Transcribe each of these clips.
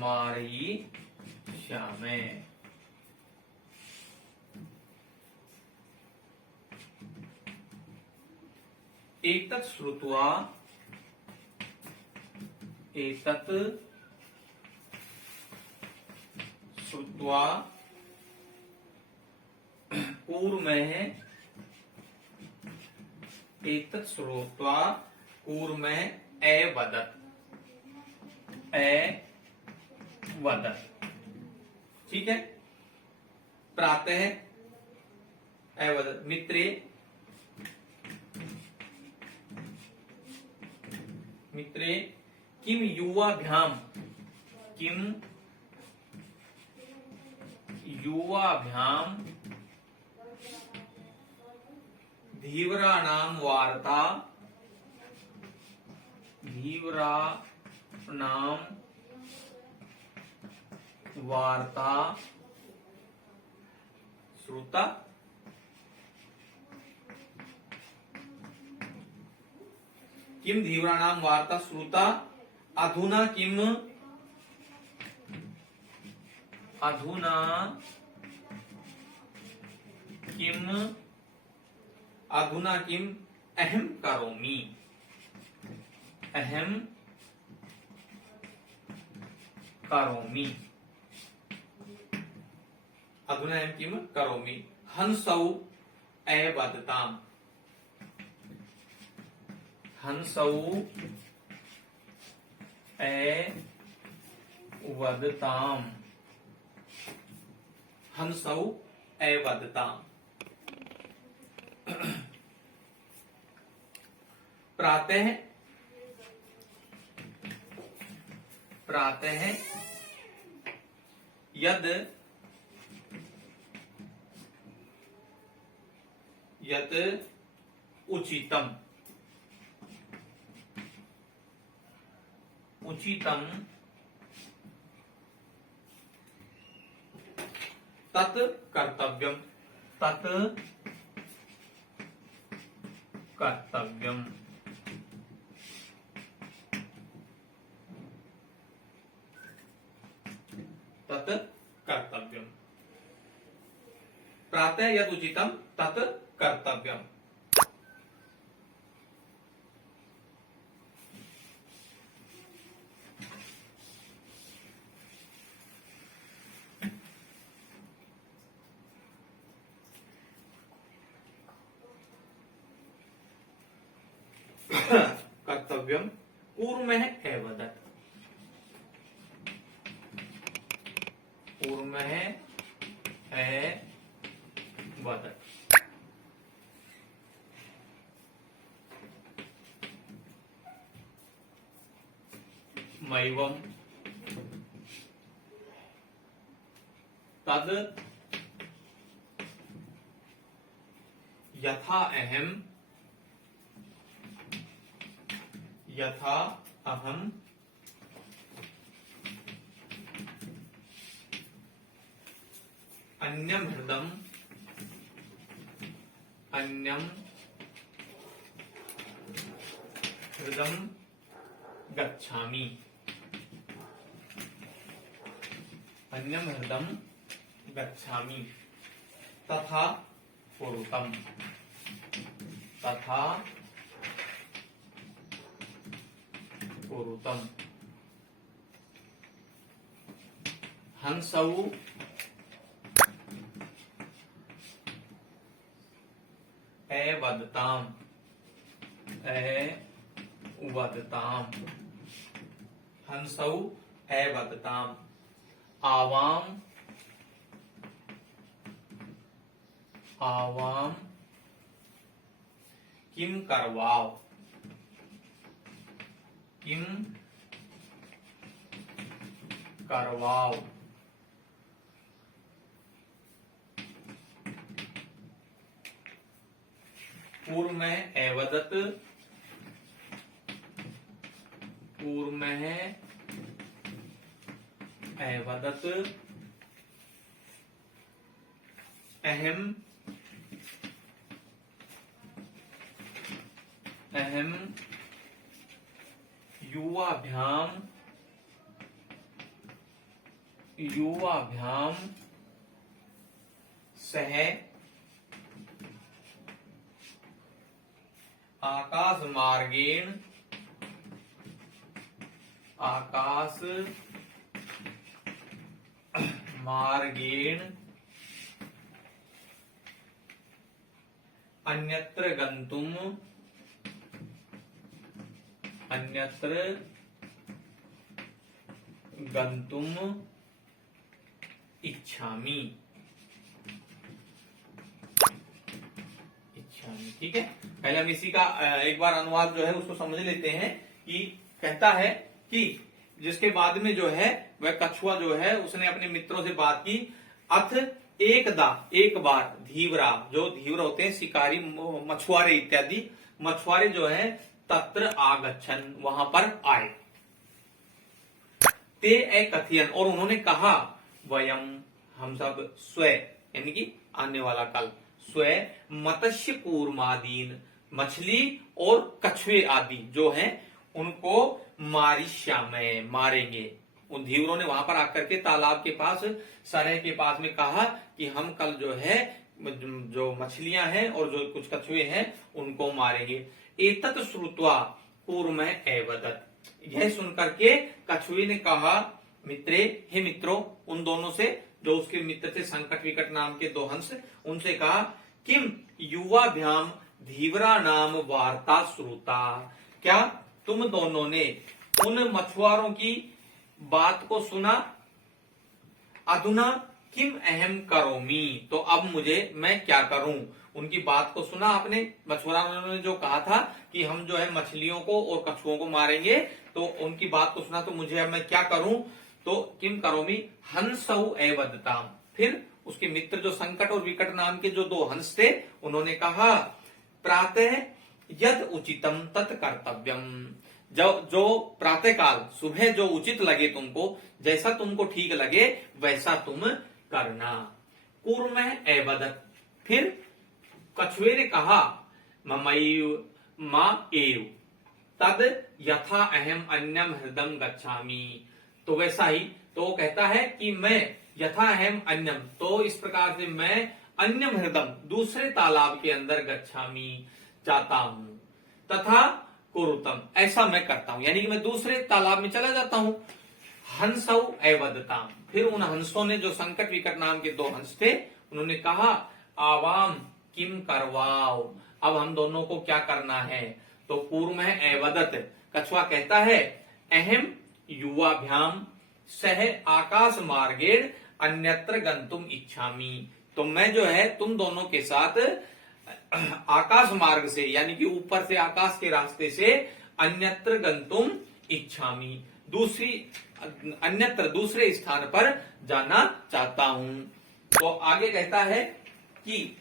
मारयिष्यामि। एतत् श्रुत्वा कूर्मः अवदत्। ठीक है। प्रातः अवदत् मित्रे किम युवाभ्याम धीवराणां वार्ता श्रुता। किम धीवराणां वार्ता श्रुता अधुना किम अहम करोमि। अधुना अहम किम करोमि। हंसौ अवदताम्। प्रातः यद उचितम तत् कर्तव्यम। प्रातः यद उचितम तत् कर्तव्यम। कर्तव्यम कूर्मः अवदत्। मैवं तद यथा अहम अन्यम हृदम गच्छामि। तथा कुरुतम। हंसौ अवदताम्। आवाम किम करवाओ। कूर्मः अवदत्। अहम युवाभ्याम युवाभ्याम सह आकाश मार्गेण अन्यत्र गंतुम इच्छामि। ठीक है, पहले हम इसी का एक बार अनुवाद जो है उसको समझ लेते हैं कि कहता है कि जिसके बाद में जो है वह कछुआ जो है उसने अपने मित्रों से बात की। अथ एक बार धीवरा, जो धीवर होते हैं शिकारी, मछुआरे इत्यादि, मछुआरे जो है तत्र आगच्छन, वहां पर आए। ते कथियन, और उन्होंने कहा, वयम, हम सब, स्व यानी कि आने वाला कल, स्व मत्स्य कूर्मादीन, मछली और कछुए आदि जो हैं उनको मारिष्यामय, मारेंगे। उन धीवरों ने वहां पर आकर के तालाब के पास, सरह के पास में कहा कि हम कल जो है जो मछलियां हैं और जो कुछ कछुए हैं उनको मारेंगे। एतत् श्रुत्वा कूर्म एवदत्, यह सुनकर के कछुए ने कहा, मित्रे, हे मित्रों, उन दोनों से जो उसके मित्र थे संकट विकट नाम के दो हंस, उनसे कहा, किम युवाभ्याम धीवरा नाम वार्ता श्रुता, क्या तुम दोनों ने उन मछुआरों की बात को सुना? अधुना किम अहम करोमी, तो अब मैं क्या करूं? उनकी बात को सुना आपने, मछुआरों ने जो कहा था कि हम जो है मछलियों को और कछुओं को मारेंगे, तो उनकी बात को सुना, तो मुझे अब मैं क्या करूं? तो किम करोमी हंसौ एवदताम, फिर उसके मित्र जो संकट और विकट नाम के जो दो हंस थे उन्होंने कहा, प्रातः यद उचितम तत् कर्तव्यम, जो प्रातः काल सुबह जो उचित लगे तुमको, जैसा तुमको ठीक लगे वैसा तुम करना। कूर्म एवदत्, फिर कछुए ने कहा, ममैव मा एव तद यथा अहम अन्यम हृदम गच्छामि, तो वैसा ही, तो वो कहता है कि मैं यथा अहम अन्यम, तो इस प्रकार से मैं अन्यम हृदम, दूसरे तालाब के अंदर गच्छामि, जाता हूं, तथा कुरुतम, ऐसा मैं करता हूं, यानी कि मैं दूसरे तालाब में चला जाता हूं। हंसौ एवदताम, फिर उन हंसों ने, जो संकट विकट नाम के दो हंस थे, उन्होंने कहा, आवाम किम करवाओ, अब हम दोनों को क्या करना है? तो कूर्म है एवदत, कछुआ कहता है, अहम युवाभ्याम सह आकाश मार्गेण अन्यत्र गंतुम इच्छामि, तो मैं जो है तुम दोनों के साथ आकाश मार्ग से, यानी कि ऊपर से आकाश के रास्ते से, अन्यत्र गंतुम इच्छामि, अन्यत्र दूसरे स्थान पर जाना चाहता हूं। तो आगे कहता है कि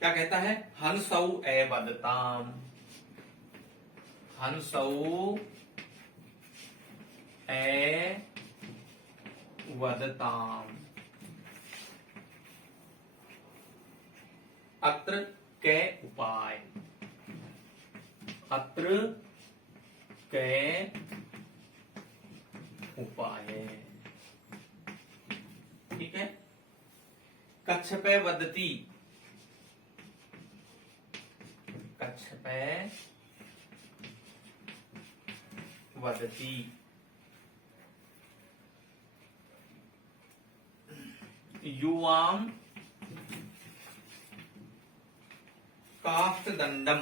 क्या कहता है, हंसौ एवदताम, हंसौ एवदताम, अत्र कै उपाय, अत्र कै उपाय, ठीक है। कच्छपे वदति, कच्छपे वदति, युवाम काष्ठदंडम,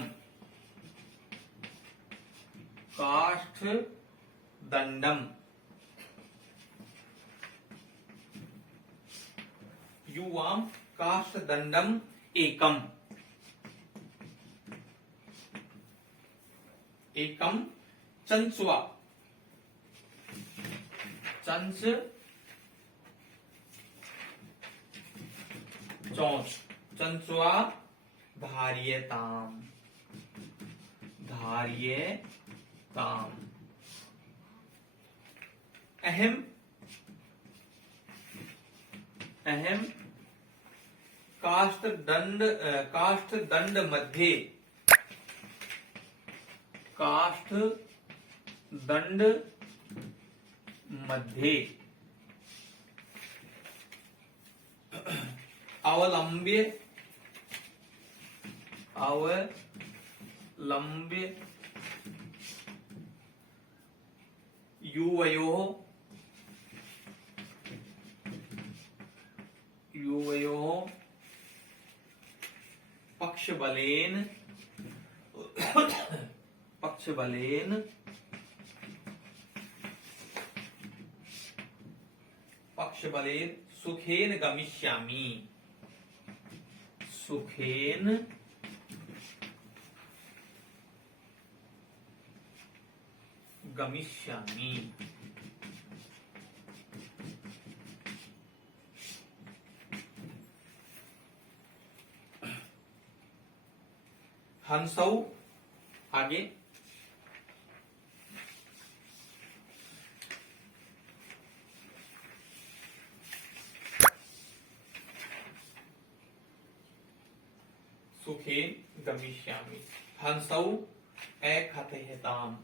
काष्ठदंडम, युवाम काष्ठदंडम एकम, एकम चंचुआ, चंच चौंच, चंचुआ धार्यताम, धार्यताम, अहम काष्ठ दंड मध्ये अवलंब्य युवयोः पक्षबलेन सुखेन गमिष्यामि हंसौ आगे सुखे गमिष्यामि हंसौ अकथयताम्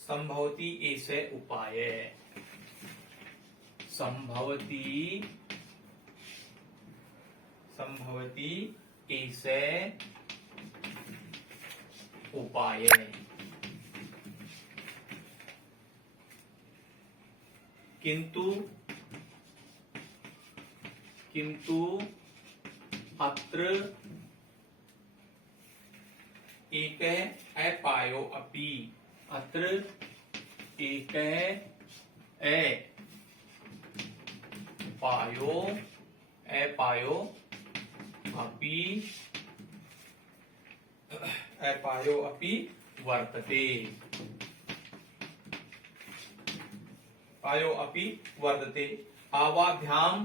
संभवति ऐसे उपाय ऐसे उपाय किंतु अत्र एक अपायो अपि अपायो अपि वर्तते आवाभ्याम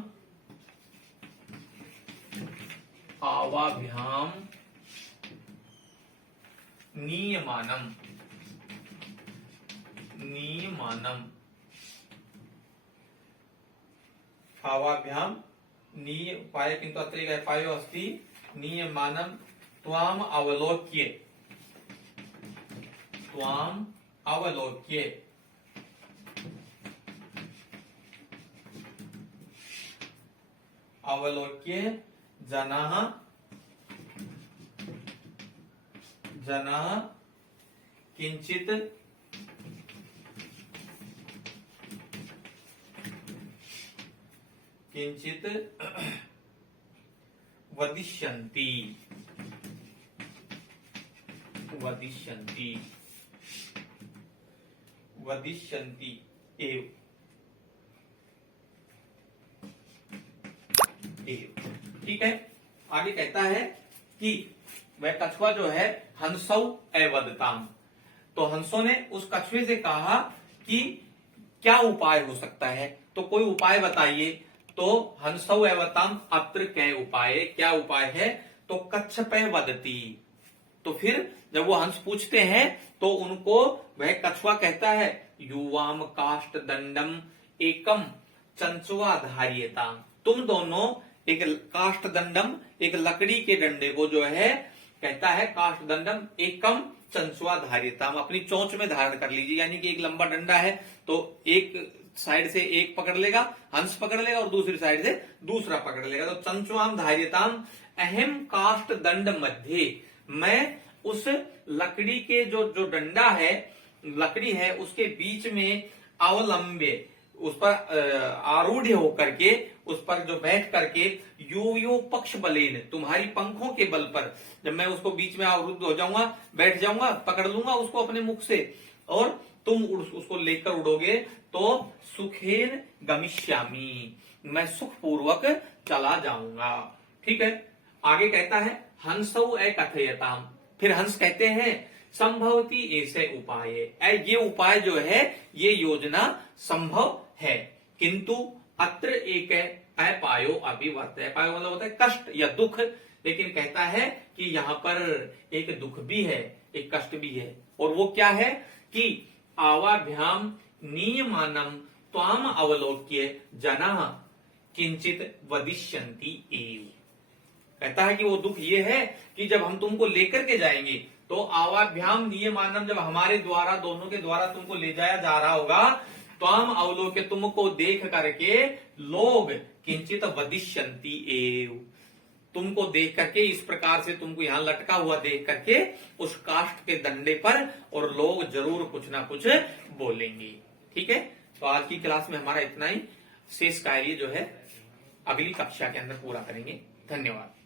नियमानम आवाभ्याम उपाय किन्तु अत्र एकः उपायो अस्ति नियमानं त्वाम् अवलोक्य जनाः किंचित वदिष्यन्ति एव ठीक है। आगे कहता है कि वह कछुआ जो है हंसौ एवदताम, तो हंसों ने उस कछुए से कहा कि क्या उपाय हो सकता है, तो कोई उपाय बताइए। तो हंसौ एवताम अत्र क्या उपाय है, तो कच्छपे वदती। तो फिर जब वो हंस पूछते हैं तो उनको वह कछुआ कहता है युवाम काष्ठ दंडम एकम चंचुआ धार्यताम, तुम दोनों एक काष्ठ दंडम एक लकड़ी के डंडे को जो है कहता है काष्ठ दंडम एकम चंचुआ धार्यताम, अपनी चोंच में धारण कर लीजिए। यानी कि एक लंबा डंडा है तो एक साइड से एक पकड़ लेगा, हंस पकड़ लेगा और दूसरी साइड से दूसरा पकड़ लेगा। तो चंचुआम धार्यताम अहम काष्ठ दंड मध्य, मैं उस लकड़ी के जो डंडा है लकड़ी है उसके बीच में अवलंब्य उस पर आरूढ़ होकर के उस पर जो बैठ करके यो पक्ष बलेन, तुम्हारी पंखों के बल पर जब मैं उसको बीच में आरूढ़ हो जाऊंगा, बैठ जाऊंगा, पकड़ लूंगा उसको अपने मुख से और तुम उसको लेकर उड़ोगे तो सुखेन गमिष्यामि, मैं सुखपूर्वक चला जाऊंगा। ठीक है। आगे कहता है हंसौ कथयताम, फिर हंस कहते हैं संभवती ऐसे उपाय, ये उपाय जो है ये योजना संभव है, किंतु अत्र एक अपायो अभिवर्त। अपायो मतलब होता है कष्ट या दुख, लेकिन कहता है कि यहां पर एक दुख भी है, एक कष्ट भी है। और वो क्या है कि आवाभ्याम नियमानम त्वाम अवलोक्य जना किंचित वदिष्यन्ति एव। कहता है कि वो दुख ये है कि जब हम तुमको लेकर के जाएंगे तो आवाभ्याम नियमानम, जब हमारे द्वारा, दोनों के द्वारा तुमको ले जाया जा रहा होगा, त्वाम अवलोक्य, तुमको देख करके लोग किंचित वदिष्यन्ति एव, तुमको देख करके इस प्रकार से तुमको यहां लटका हुआ देख करके उस काष्ठ के डंडे पर, और लोग जरूर कुछ ना कुछ बोलेंगे। ठीक है, तो आज की क्लास में हमारा इतना ही। शेष कार्य जो है अगली कक्षा के अंदर पूरा करेंगे। धन्यवाद।